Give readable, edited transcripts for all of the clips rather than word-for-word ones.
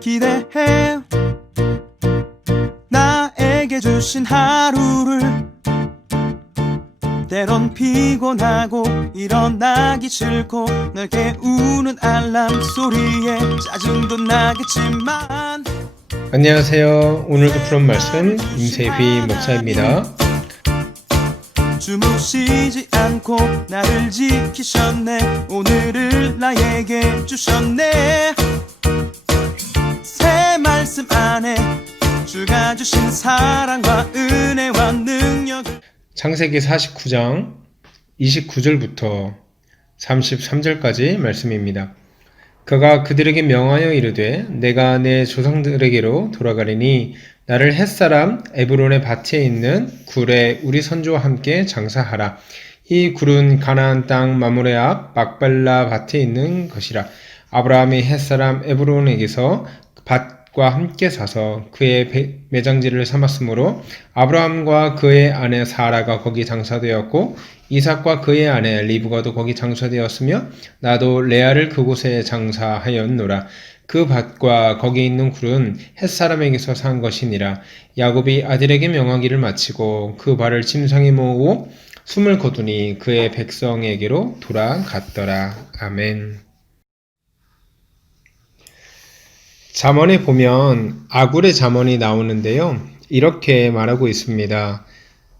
기대해 나에게 주신 하루를 때론 피곤하고 일어나기 싫고 널 깨우는 알람 소리에 짜증도 나겠지만 안녕하세요. 오늘도 푸른 말씀 임세휘 목사입니다. 주무시지 않고 나를 지키셨네. 오늘을 나에게 주셨네. 새 말씀 안에 주가 주신 사랑과 은혜와 능력을 창세기 49장 29절부터 33절까지 말씀입니다. 그가 그들에게 명하여 이르되 내가 내 조상들에게로 돌아가리니 나를 햇사람 에브론의 밭에 있는 굴에 우리 선조와 함께 장사하라. 이 굴은 가나안 땅 마므레 앞 막벨라 밭에 있는 것이라. 아브라함이 햇사람 에브론에게서 밭과 함께 사서 그의 매장지를 삼았으므로 아브라함과 그의 아내 사라가 거기 장사되었고 이삭과 그의 아내 리브가도 거기 장사되었으며 나도 레아를 그곳에 장사하였노라. 그 밭과 거기 있는 굴은 햇사람에게서 산 것이니라. 야곱이 아들에게 명하기를 마치고 그 발을 침상에 모으고 숨을 거두니 그의 백성에게로 돌아갔더라. 아멘. 잠언에 보면 아굴의 잠언이 나오는데요. 이렇게 말하고 있습니다.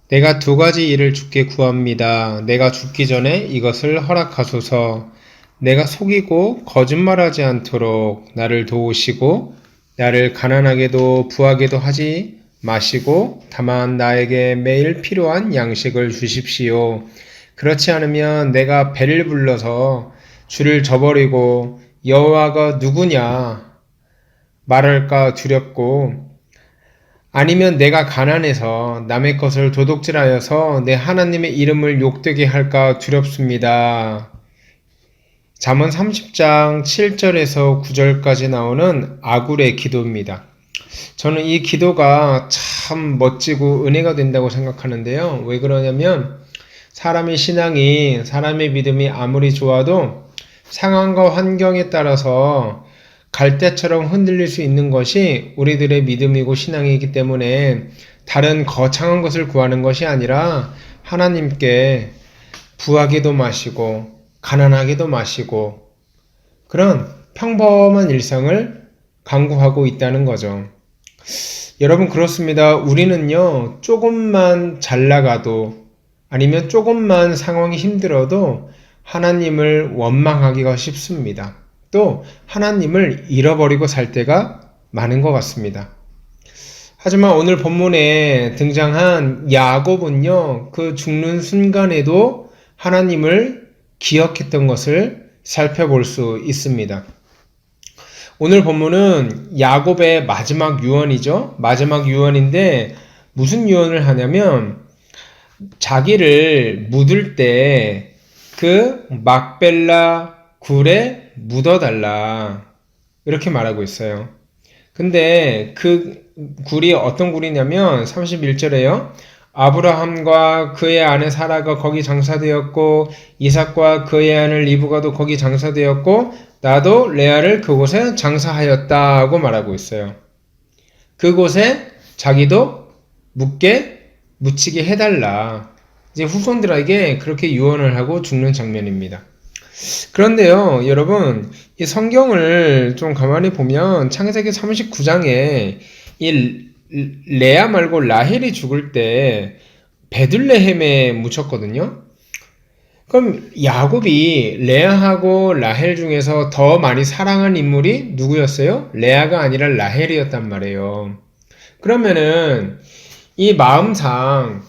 내가 두 가지 일을 주께 구합니다. 내가 죽기 전에 이것을 허락하소서. 내가 속이고 거짓말하지 않도록 나를 도우시고 나를 가난하게도 부하게도 하지 마시고 다만 나에게 매일 필요한 양식을 주십시오. 그렇지 않으면 내가 배를 불러서 주를 저버리고 여호와가 누구냐 말할까 두렵고 아니면 내가 가난해서 남의 것을 도둑질하여서 내 하나님의 이름을 욕되게 할까 두렵습니다. 잠언 30장 7절에서 9절까지 나오는 아굴의 기도입니다. 저는 이 기도가 참 멋지고 은혜가 된다고 생각하는데요. 왜 그러냐면 사람의 신앙이, 사람의 믿음이 아무리 좋아도 상황과 환경에 따라서 갈대처럼 흔들릴 수 있는 것이 우리들의 믿음이고 신앙이기 때문에 다른 거창한 것을 구하는 것이 아니라 하나님께 부하게도 마시고 가난하게도 마시고 그런 평범한 일상을 강구하고 있다는 거죠. 여러분 그렇습니다. 우리는요 조금만 잘 나가도 아니면 조금만 상황이 힘들어도 하나님을 원망하기가 쉽습니다. 또 하나님을 잃어버리고 살 때가 많은 것 같습니다. 하지만 오늘 본문에 등장한 야곱은요 그 죽는 순간에도 하나님을 기억했던 것을 살펴볼 수 있습니다. 오늘 본문은 야곱의 마지막 유언이죠. 마지막 유언인데 무슨 유언을 하냐면 자기를 묻을 때 그 막벨라 굴에 묻어달라 이렇게 말하고 있어요. 근데 그 굴이 어떤 굴이냐면 31절에요. 아브라함과 그의 아내 사라가 거기 장사되었고 이삭과 그의 아내 리브가도 거기 장사되었고 나도 레아를 그곳에 장사하였다고 말하고 있어요. 그곳에 자기도 묻히게 해달라. 이제 후손들에게 그렇게 유언을 하고 죽는 장면입니다. 그런데요, 여러분, 이 성경을 좀 가만히 보면 창세기 39장에 이 레아 말고 라헬이 죽을 때 베들레헴에 묻혔거든요. 그럼 야곱이 레아하고 라헬 중에서 더 많이 사랑한 인물이 누구였어요? 레아가 아니라 라헬이었단 말이에요. 그러면은 이 마음상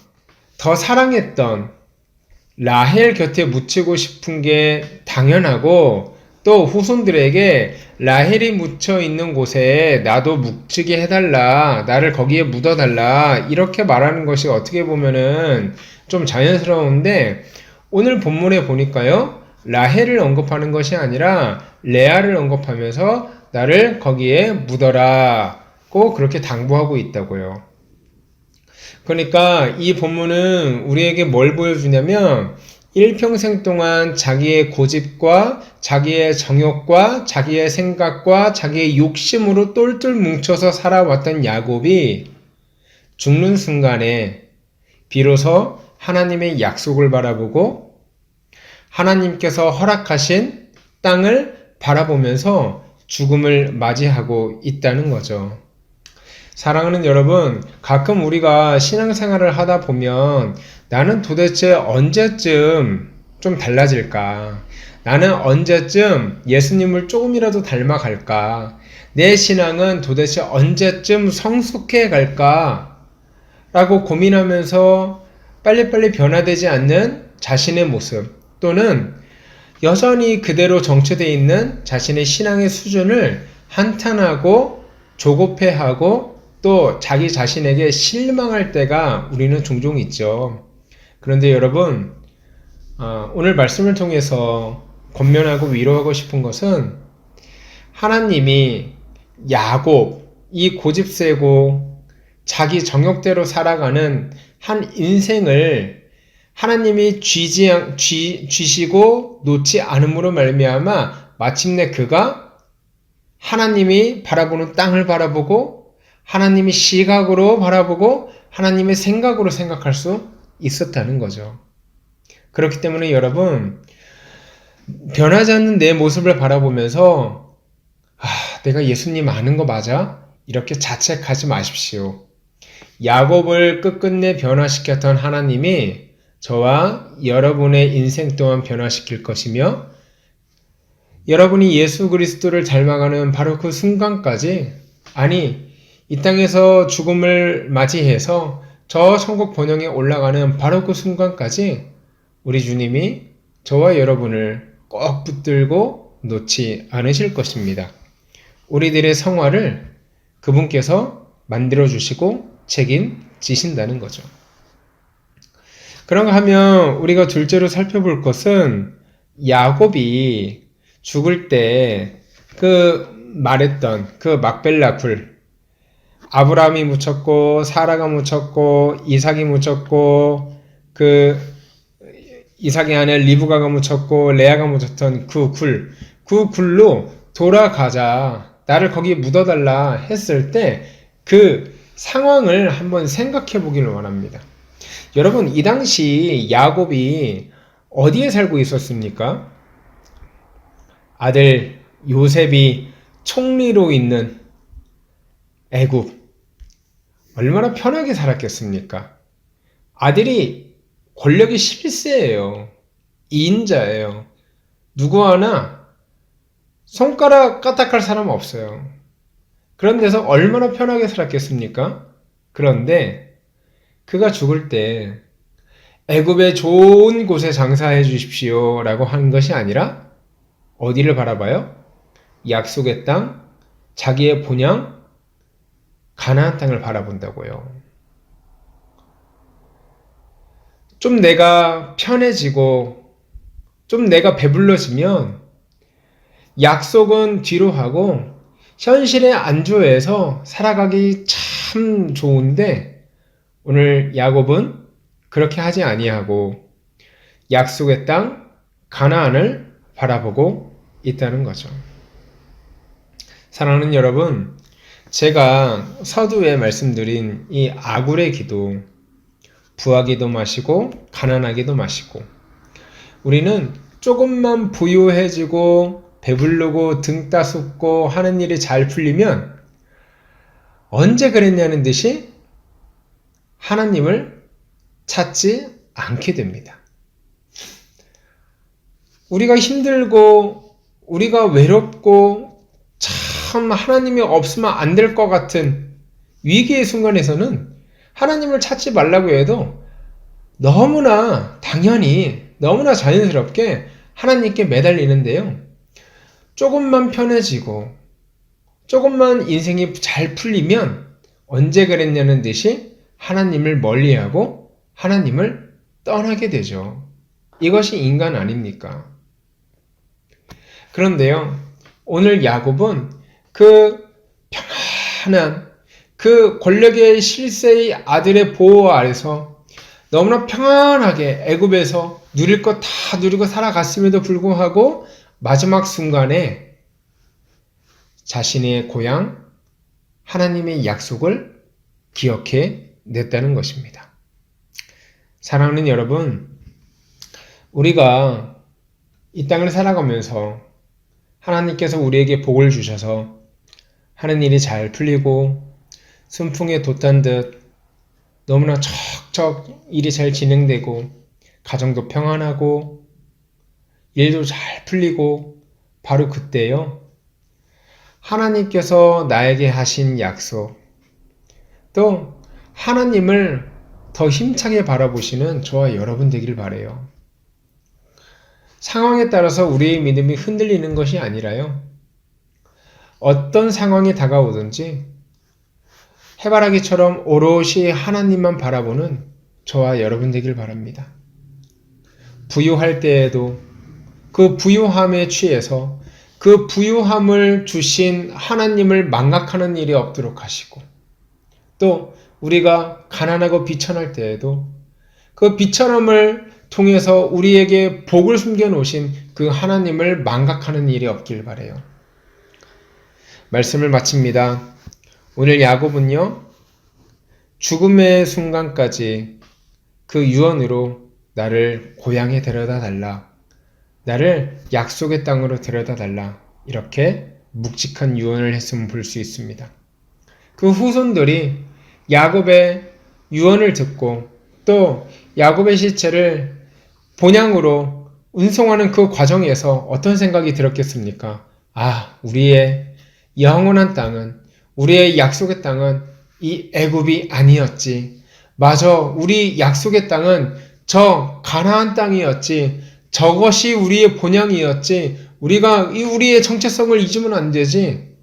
더 사랑했던 라헬 곁에 묻히고 싶은 게 당연하고 또 후손들에게 라헬이 묻혀 있는 곳에 나도 묻히게 해달라, 나를 거기에 묻어달라 이렇게 말하는 것이 어떻게 보면은 좀 자연스러운데 오늘 본문에 보니까요 라헬을 언급하는 것이 아니라 레아를 언급하면서 나를 거기에 묻어라고 그렇게 당부하고 있다고요. 그러니까 이 본문은 우리에게 뭘 보여주냐면 일평생 동안 자기의 고집과 자기의 정욕과 자기의 생각과 자기의 욕심으로 똘똘 뭉쳐서 살아왔던 야곱이 죽는 순간에 비로소 하나님의 약속을 바라보고 하나님께서 허락하신 땅을 바라보면서 죽음을 맞이하고 있다는 거죠. 사랑하는 여러분, 가끔 우리가 신앙생활을 하다 보면 나는 도대체 언제쯤 좀 달라질까? 나는 언제쯤 예수님을 조금이라도 닮아갈까? 내 신앙은 도대체 언제쯤 성숙해 갈까? 라고 고민하면서 빨리빨리 변화되지 않는 자신의 모습 또는 여전히 그대로 정체되어 있는 자신의 신앙의 수준을 한탄하고 조급해하고 또 자기 자신에게 실망할 때가 우리는 종종 있죠. 그런데 여러분, 오늘 말씀을 통해서 권면하고 위로하고 싶은 것은 하나님이 야곱, 이 고집세고 자기 정욕대로 살아가는 한 인생을 하나님이 쥐시고 놓지 않음으로 말미암아 마침내 그가 하나님이 바라보는 땅을 바라보고 하나님이 시각으로 바라보고 하나님의 생각으로 생각할 수 있었다는 거죠. 그렇기 때문에 여러분, 변하지 않는 내 모습을 바라보면서 내가 예수님 아는 거 맞아? 이렇게 자책하지 마십시오. 야곱을 끝끝내 변화시켰던 하나님이 저와 여러분의 인생 또한 변화시킬 것이며 여러분이 예수 그리스도를 닮아가는 바로 그 순간까지, 아니 이 땅에서 죽음을 맞이해서 저 천국 번영에 올라가는 바로 그 순간까지 우리 주님이 저와 여러분을 꼭 붙들고 놓지 않으실 것입니다. 우리들의 성화를 그분께서 만들어주시고 책임지신다는 거죠. 그런가 하면 우리가 둘째로 살펴볼 것은 야곱이 죽을 때 말했던 그 막벨라 굴, 아브라함이 묻혔고 사라가 묻혔고 이삭이 묻혔고 이삭의 아내 리브가가 묻혔고 레아가 묻혔던 그 굴로 돌아가자, 나를 거기에 묻어달라 했을 때 그 상황을 한번 생각해 보기를 원합니다. 여러분, 이 당시 야곱이 어디에 살고 있었습니까? 아들 요셉이 총리로 있는 애굽, 얼마나 편하게 살았겠습니까? 아들이 권력이 실세예요. 2인자예요. 누구 하나 손가락 까딱할 사람 없어요. 그런 데서 얼마나 편하게 살았겠습니까? 그런데 그가 죽을 때 애굽의 좋은 곳에 장사해 주십시오 라고 한 것이 아니라 어디를 바라봐요? 약속의 땅, 자기의 본향, 가나안 땅을 바라본다고요. 좀 내가 편해지고 좀 내가 배불러지면 약속은 뒤로 하고 현실에 안주해서 살아가기 참 좋은데 오늘 야곱은 그렇게 하지 아니하고 약속의 땅 가나안을 바라보고 있다는 거죠. 사랑하는 여러분, 제가 서두에 말씀드린 이 아굴의 기도, 부하기도 마시고 가난하기도 마시고, 우리는 조금만 부유해지고 배부르고 등 따숩고 하는 일이 잘 풀리면 언제 그랬냐는 듯이 하나님을 찾지 않게 됩니다. 우리가 힘들고 우리가 외롭고 참 하나님이 없으면 안 될 것 같은 위기의 순간에서는 하나님을 찾지 말라고 해도 너무나 당연히 너무나 자연스럽게 하나님께 매달리는데요. 조금만 편해지고 조금만 인생이 잘 풀리면 언제 그랬냐는 듯이 하나님을 멀리하고 하나님을 떠나게 되죠. 이것이 인간 아닙니까? 그런데요, 오늘 야곱은 그 평안한 그 권력의 실세의 아들의 보호 아래서 너무나 평안하게 애굽에서 누릴 것 다 누리고 살아갔음에도 불구하고 마지막 순간에 자신의 고향 하나님의 약속을 기억해 냈다는 것입니다. 사랑하는 여러분, 우리가 이 땅을 살아가면서 하나님께서 우리에게 복을 주셔서 하는 일이 잘 풀리고 순풍에 돛단 듯 너무나 척척 일이 잘 진행되고 가정도 평안하고 일도 잘 풀리고 바로 그때요. 하나님께서 나에게 하신 약속, 또 하나님을 더 힘차게 바라보시는 저와 여러분 되길 바라요. 상황에 따라서 우리의 믿음이 흔들리는 것이 아니라요. 어떤 상황이 다가오든지 해바라기처럼 오롯이 하나님만 바라보는 저와 여러분 되길 바랍니다. 부유할 때에도 그 부유함에 취해서 그 부유함을 주신 하나님을 망각하는 일이 없도록 하시고, 또 우리가 가난하고 비천할 때에도 그 비천함을 통해서 우리에게 복을 숨겨놓으신 그 하나님을 망각하는 일이 없길 바라요. 말씀을 마칩니다. 오늘 야곱은요, 죽음의 순간까지 그 유언으로 나를 고향에 데려다 달라, 나를 약속의 땅으로 데려다 달라, 이렇게 묵직한 유언을 했음을 볼 수 있습니다. 그 후손들이 야곱의 유언을 듣고 또 야곱의 시체를 본향으로 운송하는 그 과정에서 어떤 생각이 들었겠습니까? 아, 우리의 영원한 땅은, 우리의 약속의 땅은 이 애굽이 아니었지. 마저 우리 약속의 땅은 저 가나안 땅이었지. 저것이 우리의 본향이었지. 우리가 우리의 정체성을 잊으면 안 되지.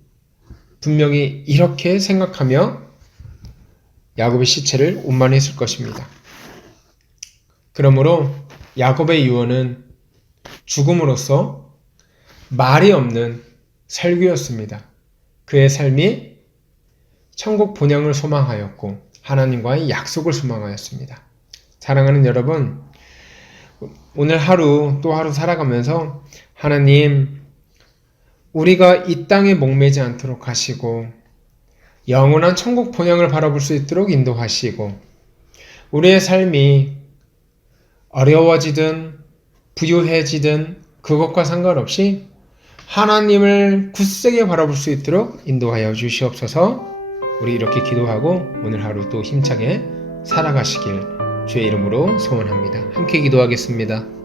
분명히 이렇게 생각하며 야곱의 시체를 운반했을 것입니다. 그러므로 야곱의 유언은 죽음으로써 말이 없는 설교였습니다. 그의 삶이 천국 본향을 소망하였고 하나님과의 약속을 소망하였습니다. 사랑하는 여러분, 오늘 하루 또 하루 살아가면서 하나님, 우리가 이 땅에 목매지 않도록 하시고 영원한 천국 본향을 바라볼 수 있도록 인도하시고, 우리의 삶이 어려워지든 부유해지든 그것과 상관없이 하나님을 굳세게 바라볼 수 있도록 인도하여 주시옵소서. 우리 이렇게 기도하고 오늘 하루 또 힘차게 살아가시길 주의 이름으로 소원합니다. 함께 기도하겠습니다.